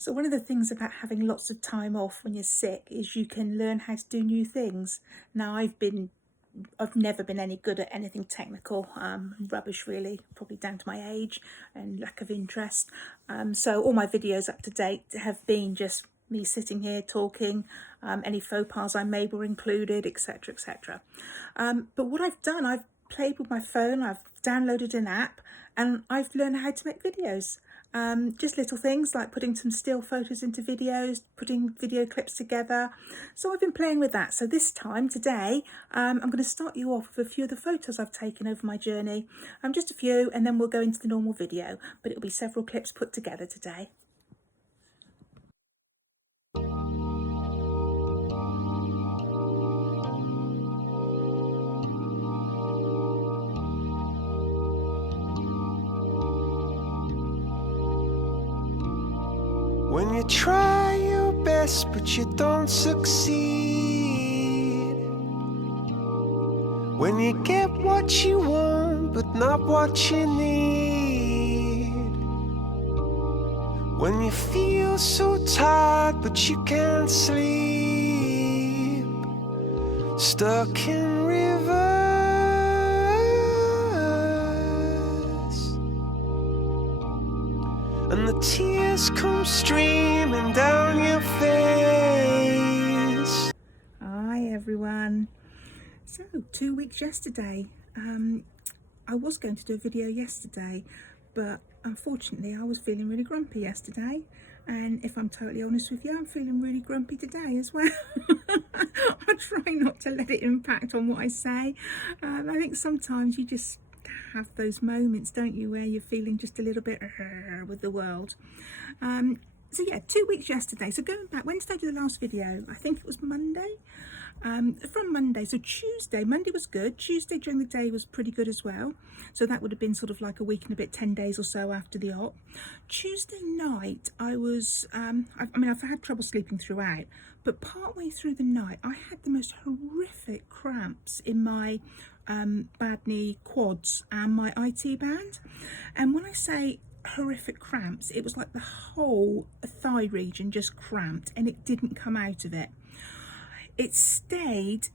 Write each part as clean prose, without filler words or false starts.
So one of the things about having lots of time off when you're sick is you can learn how to do new things. Now I've never been any good at anything technical, rubbish really, probably down to my age and lack of interest. So all my videos up to date have been just me sitting here talking, any faux pas I made were included, etc, etc. But what I've done, I've played with my phone, I've downloaded an app, and I've learned how to make videos. Just little things like putting some still photos into videos, putting video clips together. So I've been playing with that. So this time, today, I'm going to start you off with a few of the photos I've taken over my journey. Just a few, and then we'll go into the normal video, but it'll be several clips put together today. When you try your best but you don't succeed, when you get what you want but not what you need, when you feel so tired but you can't sleep, stuck in rivers, and the tears come streaming down your face. Hi everyone. So 2 weeks yesterday. I was going to do a video yesterday, but unfortunately I was feeling really grumpy yesterday, and if I'm totally honest with you, I'm feeling really grumpy today as well. I try not to let it impact on what I say. I think sometimes you just have those moments, don't you, where you're feeling just a little bit with the world. So yeah, 2 weeks yesterday. So going back, when did I do the last video? I think it was Monday. From Monday, so Tuesday, Monday was good. Tuesday during the day was pretty good as well. So that would have been sort of like a week and a bit, 10 days or so after the op. Tuesday night, I was, I've had trouble sleeping throughout, but partway through the night, I had the most horrific cramps in my bad knee quads and my IT band. And when I say horrific cramps, it was like the whole thigh region just cramped and it didn't come out of it. It stayed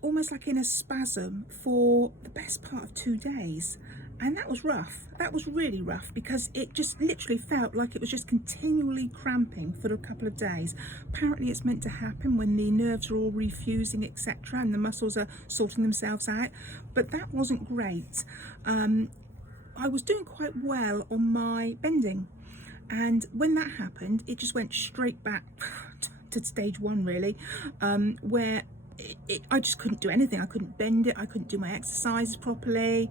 almost like in a spasm for the best part of 2 days. And that was rough. That was really rough because it just literally felt like it was just continually cramping for a couple of days. Apparently it's meant to happen when the nerves are all refusing, etc., and the muscles are sorting themselves out. But that wasn't great. I was doing quite well on my bending. And when that happened, it just went straight back to stage one, really, where I just couldn't do anything. I couldn't bend it. I couldn't do my exercises properly.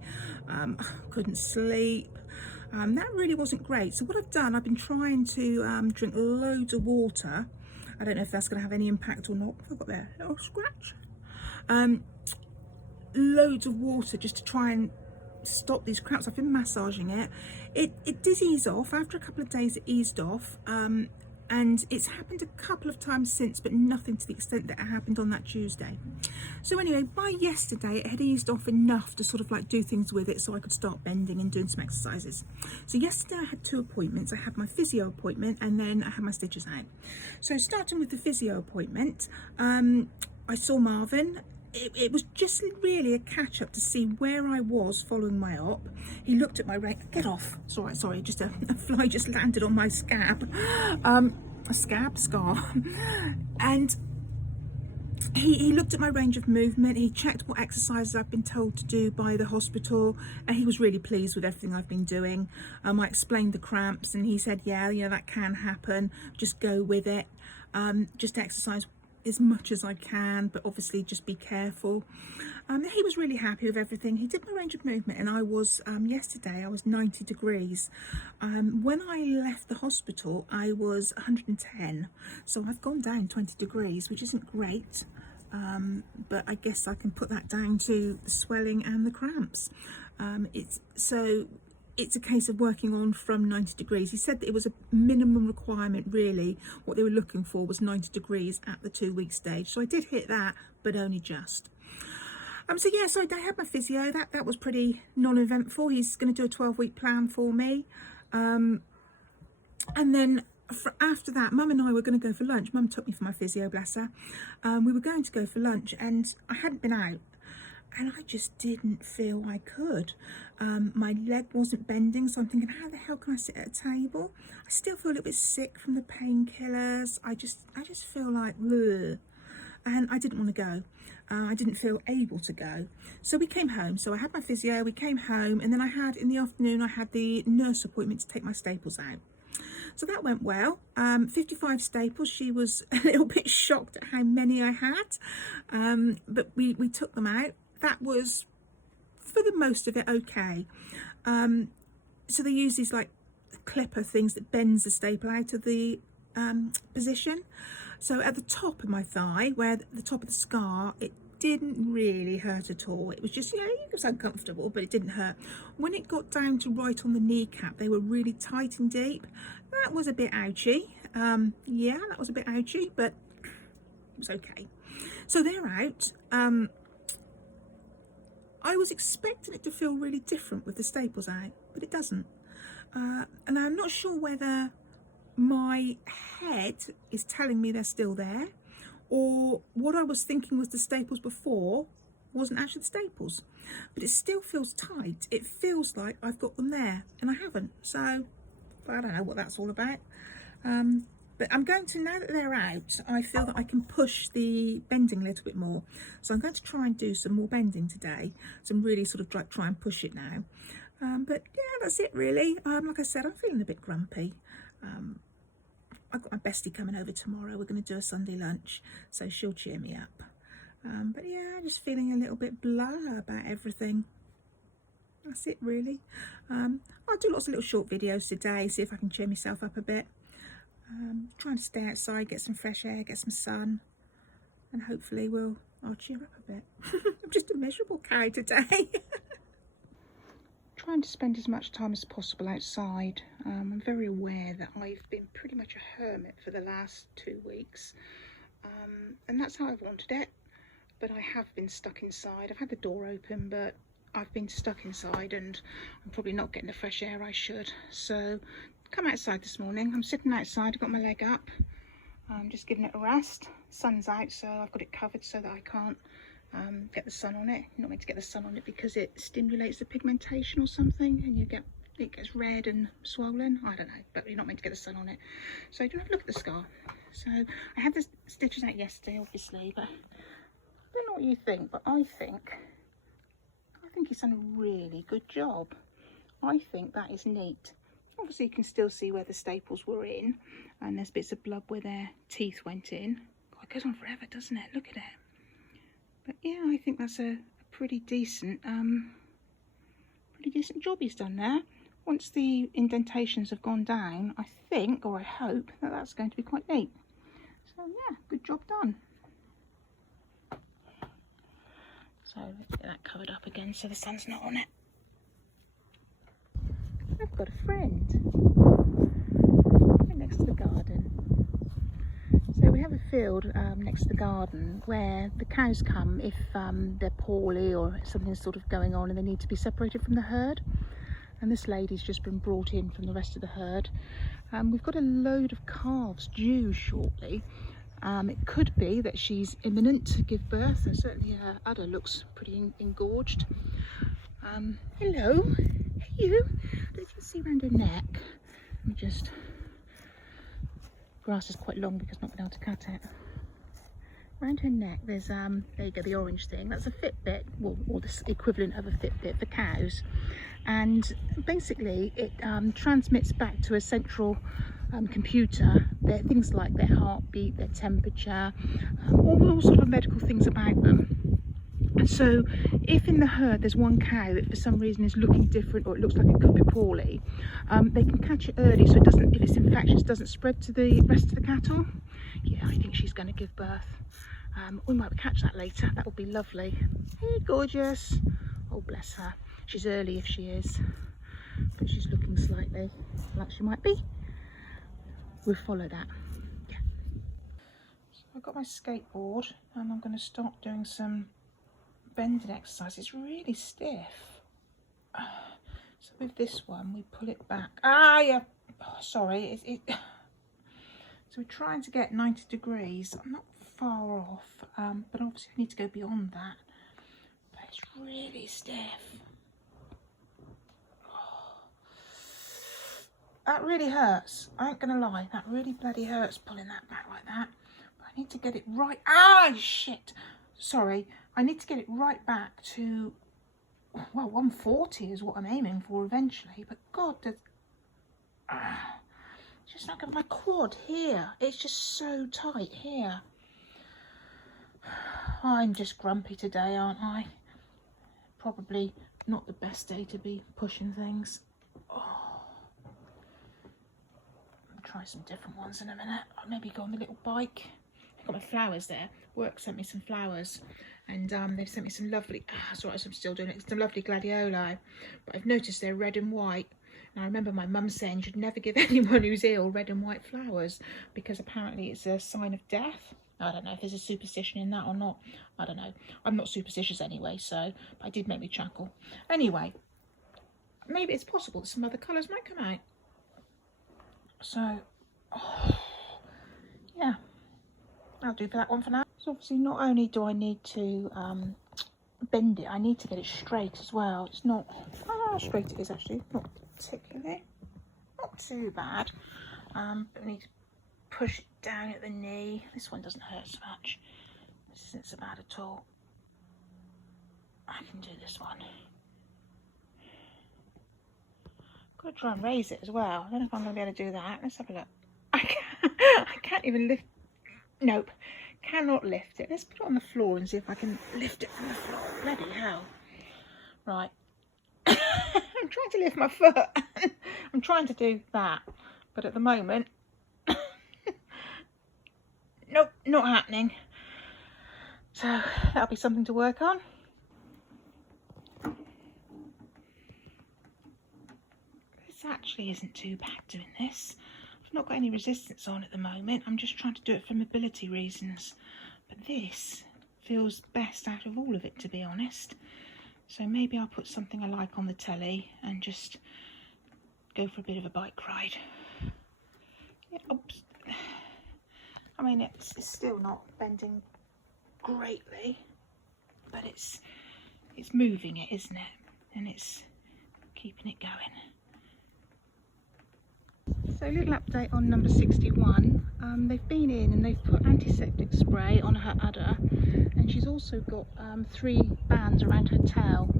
Couldn't sleep. That really wasn't great. So what I've done, I've been trying to drink loads of water. I don't know if that's going to have any impact or not. I've got there a little scratch. Loads of water just to try and stop these cramps. I've been massaging it. It did ease off. After a couple of days, it eased off. And it's happened a couple of times since, but nothing to the extent that it happened on that Tuesday. So anyway, by yesterday it had eased off enough to sort of like do things with it so I could start bending and doing some exercises. So yesterday I had 2 appointments. I had my physio appointment and then I had my stitches out. So starting with the physio appointment, I saw Marvin. It was just really a catch up to see where I was following my op. He looked at my get off. Sorry, just a fly just landed on my scab. Scar. And he looked at my range of movement. He checked what exercises I've been told to do by the hospital, and he was really pleased with everything I've been doing. I explained the cramps and he said, yeah, that can happen. Just go with it. Just exercise as much as I can, but obviously just be careful. He was really happy with everything. He did my range of movement, and I was yesterday I was 90 degrees. When I left the hospital I was 110, so I've gone down 20 degrees, which isn't great, but I guess I can put that down to the swelling and the cramps. It's a case of working on from 90 degrees. He said that it was a minimum requirement, really. What they were looking for was 90 degrees at the 2 week stage. So I did hit that, but only just. So I had my physio. That was pretty non-eventful. He's going to do a 12-week plan for me. And then after that, Mum and I were going to go for lunch. Mum took me for my physio, bless her. We were going to go for lunch and I hadn't been out and I just didn't feel I could. My leg wasn't bending, so I'm thinking, how the hell can I sit at a table? I still feel a little bit sick from the painkillers. I just feel like, ugh. And I didn't want to go. I didn't feel able to go. So we came home. So I had my physio, we came home, and then in the afternoon, I had the nurse appointment to take my staples out. So that went well. 55 staples. She was a little bit shocked at how many I had, but we took them out. That was, for the most of it, okay. So they use these like clipper things that bends the staple out of the position. So at the top of my thigh, where the top of the scar, it didn't really hurt at all. It was just, you know, it was uncomfortable, but it didn't hurt. When it got down to right on the kneecap, they were really tight and deep. That was a bit ouchy. Yeah, that was a bit ouchy, but it was okay. So they're out. I was expecting it to feel really different with the staples out, but it doesn't. And I'm not sure whether my head is telling me they're still there, or what I was thinking was the staples before wasn't actually the staples, but it still feels tight. It feels like I've got them there and I haven't. So I don't know what that's all about. But I'm going to, now that they're out, I feel that I can push the bending a little bit more. So I'm going to try and do some more bending today. So I'm really sort of try and push it now. But yeah, that's it really. Like I said, I'm feeling a bit grumpy. I've got my bestie coming over tomorrow. We're going to do a Sunday lunch, so she'll cheer me up. But yeah, just feeling a little bit blah about everything. That's it really. I'll do lots of little short videos today, see if I can cheer myself up a bit. Trying to stay outside, get some fresh air, get some sun, and hopefully I'll cheer up a bit. I'm just a miserable cow today. Trying to spend as much time as possible outside. I'm very aware that I've been pretty much a hermit for the last 2 weeks, and that's how I've wanted it, but I have been stuck inside. I've had the door open, but I've been stuck inside and I'm probably not getting the fresh air I should. So come outside this morning. I'm sitting outside, I've got my leg up, I'm just giving it a rest. Sun's out, so I've got it covered so that I can't get the sun on it. You're not meant to get the sun on it because it stimulates the pigmentation or something, and it gets red and swollen. I don't know, but you're not meant to get the sun on it. So do have a look at the scar. So I had the stitches out yesterday, obviously, but I don't know what you think, but I think he's done a really good job. I think that is neat. Obviously you can still see where the staples were in, and there's bits of blood where their teeth went in. God, it goes on forever, doesn't it? Look at it. But yeah, I think that's a pretty decent job he's done there. Once the indentations have gone down, I think, or I hope, that that's going to be quite neat. So yeah, good job done. So let's get that covered up again so the sun's not on it. I've got a friend right next to the garden. So we have a field next to the garden where the cows come if they're poorly or something's sort of going on and they need to be separated from the herd. And this lady's just been brought in from the rest of the herd. We've got a load of calves due shortly. It could be that she's imminent to give birth, and certainly her udder looks pretty engorged. Hello, hey you. I don't know if you can see around her neck. Let me just. Grass is quite long because I'm not been able to cut it. Around her neck, there's there you go, the orange thing. That's a Fitbit, well, or the equivalent of a Fitbit for cows. And basically, it transmits back to a central computer things like their heartbeat, their temperature, all sort of medical things about them. And so if in the herd there's one cow that for some reason is looking different or it looks like it could be poorly, they can catch it early so it doesn't, if it's infectious, doesn't spread to the rest of the cattle. Yeah, I think she's going to give birth. We might catch that later. That would be lovely. Hey, gorgeous. Oh, bless her. She's early if she is, but she's looking slightly like she might be. We'll follow that. Yeah. So I've got my skateboard and I'm going to start doing some bending exercise. It's really stiff. So with this one, we pull it back. Ah, yeah. Oh, sorry. So we're trying to get 90 degrees. I'm not far off, but obviously I need to go beyond that. But it's really stiff. Oh, that really hurts. I ain't gonna lie, that really bloody hurts pulling that back like that. But I need to get it right. Ah, shit. Sorry, I need to get it right back to, well, 140 is what I'm aiming for eventually. But God, there's, just look at my quad here. It's just so tight here. I'm just grumpy today, aren't I? Probably not the best day to be pushing things. Oh. I'll try some different ones in a minute. I'll maybe go on the little bike. I've got my flowers there. Work sent me some flowers, and they've sent me some lovely, sorry, I'm still doing it, some lovely gladioli. But I've noticed they're red and white. And I remember my mum saying you should never give anyone who's ill red and white flowers because apparently it's a sign of death. I don't know if there's a superstition in that or not. I don't know. I'm not superstitious anyway, so but it did make me chuckle. Anyway, maybe it's possible that some other colours might come out. So, yeah, I'll do for that one for now. So obviously not only do I need to bend it, I need to get it straight as well. It's not, how straight it is actually, not particularly, not too bad. But I need to push it down at the knee. This one doesn't hurt so much. This isn't so bad at all. I can do this one. Got to try and raise it as well. I don't know if I'm going to be able to do that. Let's have a look. I can't even lift. Nope, cannot lift it. Let's put it on the floor and see if I can lift it from the floor. Bloody hell. Right. I'm trying to lift my foot. I'm trying to do that, but at the moment, nope, not happening. So that'll be something to work on. This actually isn't too bad doing this. I've not got any resistance on at the moment. I'm just trying to do it for mobility reasons. But this feels best out of all of it, to be honest. So maybe I'll put something I like on the telly and just go for a bit of a bike ride. Yeah, oops. I mean, it's still not bending greatly, but it's moving it, isn't it? And it's keeping it going. So a little update on number 61. They've been in and they've put antiseptic spray on her udder, and she's also got 3 bands around her tail.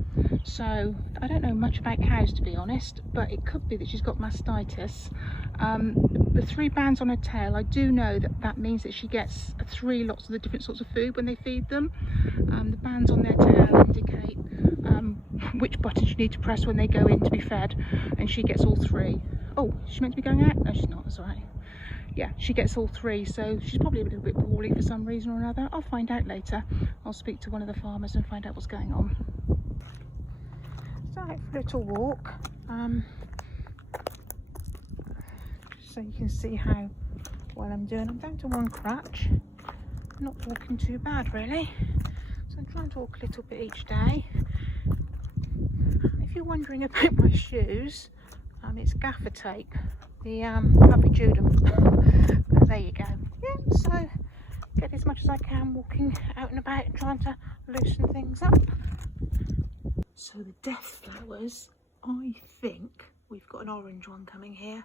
So I don't know much about cows, to be honest, but it could be that she's got mastitis. The 3 bands on her tail, I do know that means that she gets 3 lots of the different sorts of food when they feed them. The bands on their tail indicate which buttons you need to press when they go in to be fed, and she gets all 3. Oh, she's meant to be going out? No, she's not, that's all right. Yeah, she gets all 3, so she's probably a little bit poorly for some reason or another. I'll find out later. I'll speak to one of the farmers and find out what's going on. So out for a little walk, so you can see how well I'm doing. I'm down to 1 crutch. I'm not walking too bad, really. So I'm trying to walk a little bit each day. If you're wondering about my shoes, it's gaffer tape, the Puppy Judum. But there you go. Yeah, so get as much as I can walking out and about and trying to loosen things up. So the death flowers, I think we've got an orange one coming here.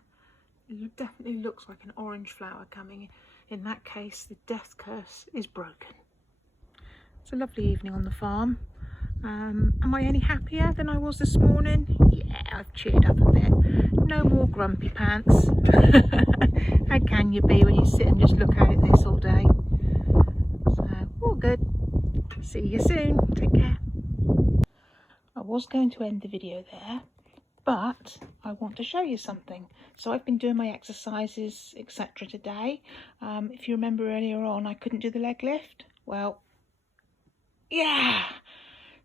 It definitely looks like an orange flower coming. In that case, the death curse is broken. It's a lovely evening on the farm. Am I any happier than I was this morning? Yeah, I've cheered up a bit. No more grumpy pants. How can you be when you sit and just look out at this all day? So, all good. See you soon. Take care. I was going to end the video there, but I want to show you something. So I've been doing my exercises, etc. today. If you remember earlier on, I couldn't do the leg lift. Well, yeah.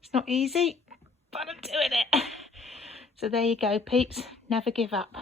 It's not easy, but I'm doing it. So there you go, peeps. Never give up.